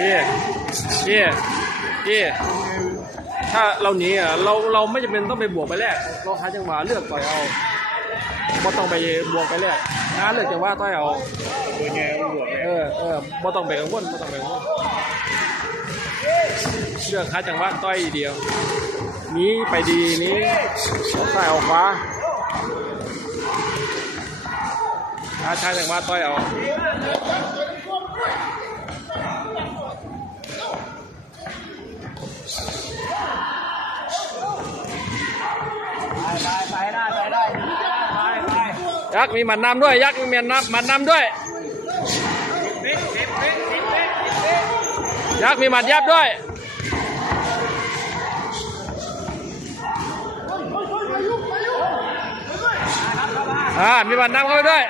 พี่พี่พี่ถ้าเราหนีอะเราเราไม่จำเป็นต้องไปบวกไปแรก เราหาจังหวะเลือกต่อยเอาบ่ต้องไปบวกไปแรกหาเลือกจังหวะต่อยเอาตัวไงบวกเลยเออเออบ่ต้องไปกังวลบ่ต้องไปกังวลเลือกหาจังหวะต่อยเดียวหนี้ไปดีหนี้เอาซ้ายเอาขวา หาชาจังหวะต่อยเอาไปได้ไปได้ไปไปยักษ์มีมัดนำด้วยยักษ์มีหมัดนำมัดนำด้วย ยักษ์มีมัดยับด้วยอ่ามีมัดนำเข้าไปด้วย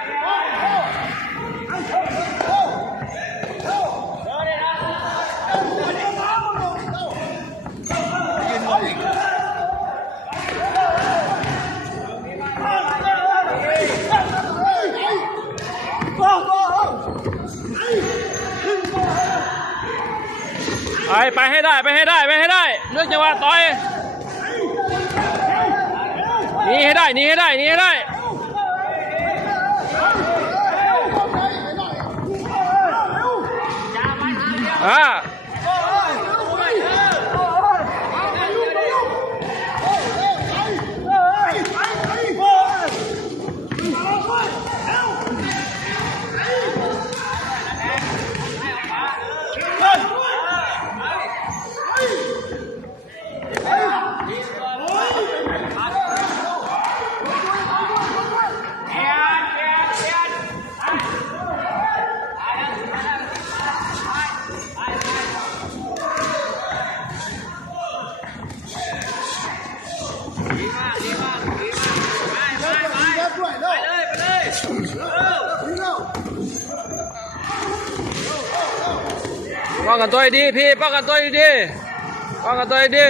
ไปไปให้ได้ไปให้ได้ไปให้ได้เลือกจังหวะต่อยหนีให้ได้หนีให้ได้หนีให้ได้อ่า ป้องกันตัวดีพี่ป้องกันตัวดีป้องกันตัวดี